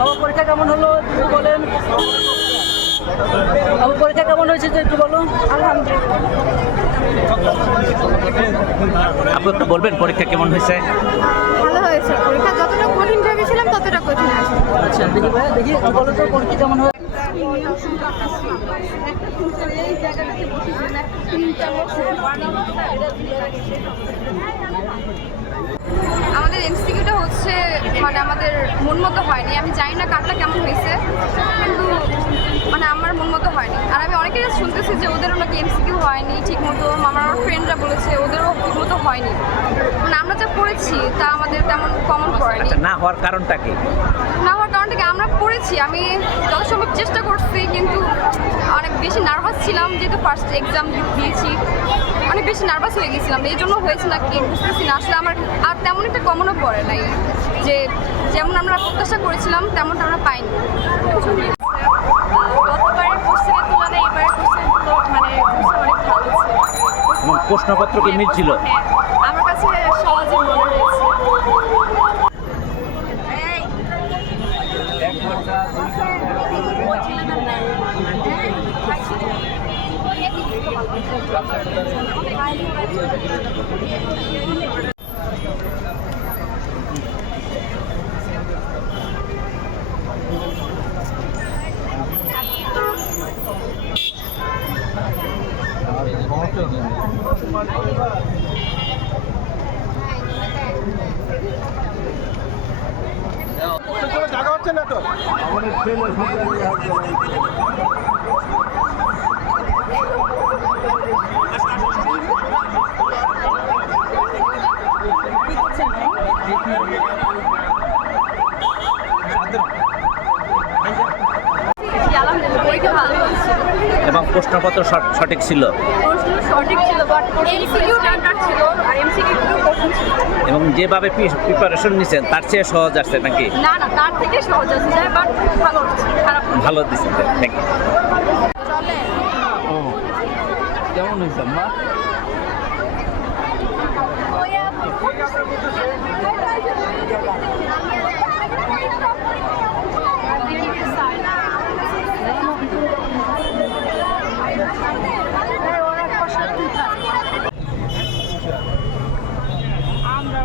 আমার পরীক্ষা কেমন হলো একটু বলেন। আমার পরীক্ষা কেমন হয়েছে একটু বলো। আপনি একটু বলবেন পরীক্ষা কেমন হয়েছে? ভালো হয়েছে। পরীক্ষা যতটা কঠিন ভেবেছিলাম ততটা কঠিন আছে। আচ্ছা দেখি ভাই, দেখি একটু বলো তো পরীক্ষা কেমন হয়। আমাদের এমসিকিউটা হচ্ছে মানে আমাদের মন মতো হয়নি। আমি জানি না কারটা কেমন হয়েছে, কিন্তু মানে আমার মন মতো হয়নি। আর আমি অনেকের কাছে শুনতেছি যে ওদেরও নাকি এমসিকিউ হয়নি ঠিক মতো। আমার ফ্রেন্ডরা বলেছে ওদেরও ঠিক মতো হয়নি। মানে আমরা যা পড়েছি তা আমাদের তেমন কমন পড়েনি। আচ্ছা, না হওয়ার কারণটা কি? না হওয়ার কারণটা কি, আমরা পড়েছি, আমি যত সম্ভব চেষ্টা করছি, কিন্তু অনেক বেশি নার্ভাস ছিলাম যেহেতু ফার্স্ট এক্সাম দিয়েছি। অনেক বেশি নার্ভাস হয়ে গেছিলাম, এই জন্য হয়েছে না কি বুঝতেছি না। আসলে আমার আর তেমন একটা কমনও পড়ে নাই, যে যেমন আমরা প্রত্যাশা করেছিলাম তেমনটা আমরা পাইনি। গতবারের কোশ্চেনের তুলনায় এবারের কোশ্চেনগুলো মানে অনেক ভালো ছিল। এবং প্রশ্নপত্র কি মিলছিল? হ্যাঁ, আমার কাছে সহজে মনে হয়েছে। জায়গা হচ্ছে না তো। আলহামদুলিল্লাহ পরীক্ষা ভালো হয়েছে। এবং প্রশ্নপত্র সঠিক ছিল প্রশ্ন সঠিক ছিল, বাট এমসিকিউ টাইপের ছিল, আর এমসিকিউ একটু কঠিন ছিল। এবং যেভাবে প্রিপারেশন নিছেন তার চেয়ে সহজ আসছে নাকি? না না, তার থেকে সহজ আছে, বাট ভালো হচ্ছে, খারাপ না। ভালো দিচ্ছেন, থ্যাংক ইউ। চলে কেমন হয়েছে আম্মা? আমরা